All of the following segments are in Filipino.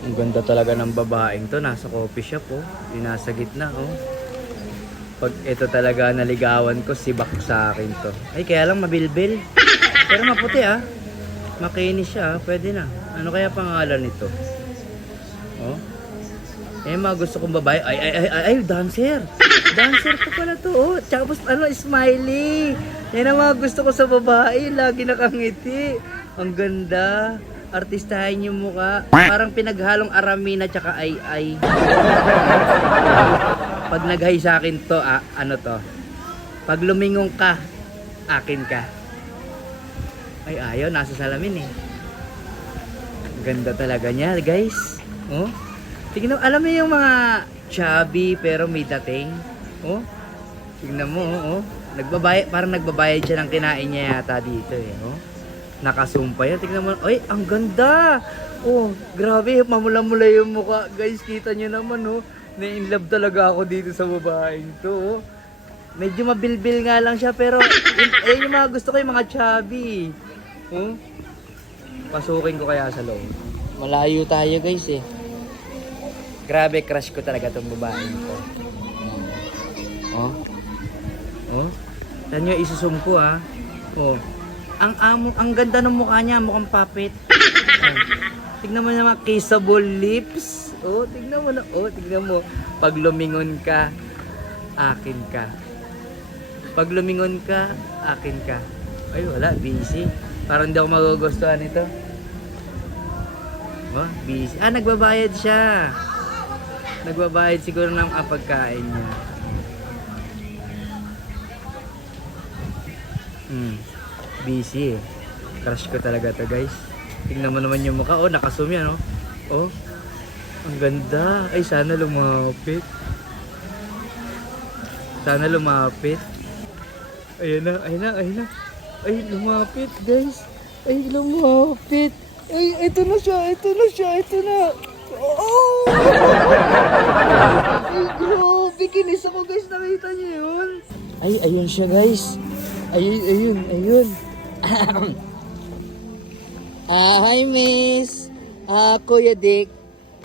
Ang ganda talaga ng babaeng to. Nasa coffee shop, oh. Yung nasa gitna, oh. Pag ito talaga naligawan ko, sibak sa akin to. Ay, kaya lang mabilbil. Pero maputi, ah. Makinis siya, ah. Pwede na. Ano kaya pangalan nito? Oh. Eh, mga gusto kong babae. Ay, dancer. Dancer pa pala to, oh. Tapos, smiley. Yan ang mga gusto ko sa babae. Lagi nakangiti. Ang ganda. Artistahin yung mukha. Parang pinaghalong Aramina tsaka ay. Pag nag-hi sa akin to, ano to? Pag lumingong ka, akin ka. Ay, ayaw. Nasa salamin, eh. Ang ganda talaga niya, guys. Oh. Tingnan, alam mo yung mga chubby pero may dating? Oh. Tingnan mo, oh. Parang nagbabayad siya ng kinain niya yata dito, eh. Oh. Nakasumpa yan. Tingnan mo. Ay, ang ganda! Oh, grabe. Mamula-mula yung mukha. Guys, kita nyo naman, oh. Na-inlove talaga ako dito sa babaeng to, oh. Medyo mabilbil nga lang siya, pero yung mga gusto ko yung mga chubby. Oh. Pasukin ko kaya sa loob. Malayo tayo, guys, eh. Grabe, crush ko talaga tong babaeng to. Oh. Oh. Yan yung isusum ko, ha. Oh. Ang ganda ng mukha niya, mukhang puppet. Oh. Tignan mo naman, kissable lips. Oh, tignan mo na. Oh, tignan mo. Pag lumingon ka, akin ka. Pag lumingon ka, akin ka. Ay, wala, busy. Parang hindi ako magugustuhan ito. Oh, busy. Nagbabayad siya. Nagbabayad siguro ng pagkain niya. Busy, eh. Crush ko talaga to, guys. Tingnan mo naman yung mukha. Oh, nakasum yan, oh. Oh. Ang ganda. Ay, sana lumapit. Sana lumapit. Ayun na, ayun na, ayun na. Ay, lumapit, guys. Ay, lumapit. Ay, ito na siya, ito na siya, ito na. Oh! Ay, grabe. Kinis ako, guys. Nakita niyo yun? Ay, ayun siya, guys. Ayun. Hi, miss. Kuya Dick.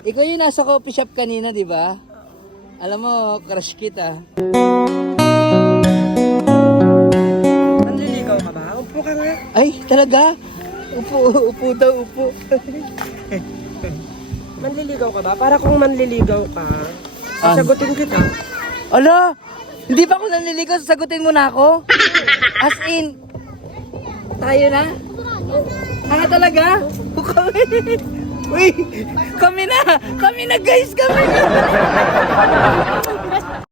Ikaw yung nasa coffee shop kanina, di ba? Alam mo, crush kita. Manliligaw ka ba? Upo ka nga. Ay, talaga? Upo daw, upo. Manliligaw ka ba? Para kung manliligaw ka, sasagutin kita. Ala! Hindi pa ako nanliligaw, sasagutin mo na ako? As in, tayo na? Talaga? Kami! Uy! Kami na guys! Kami na!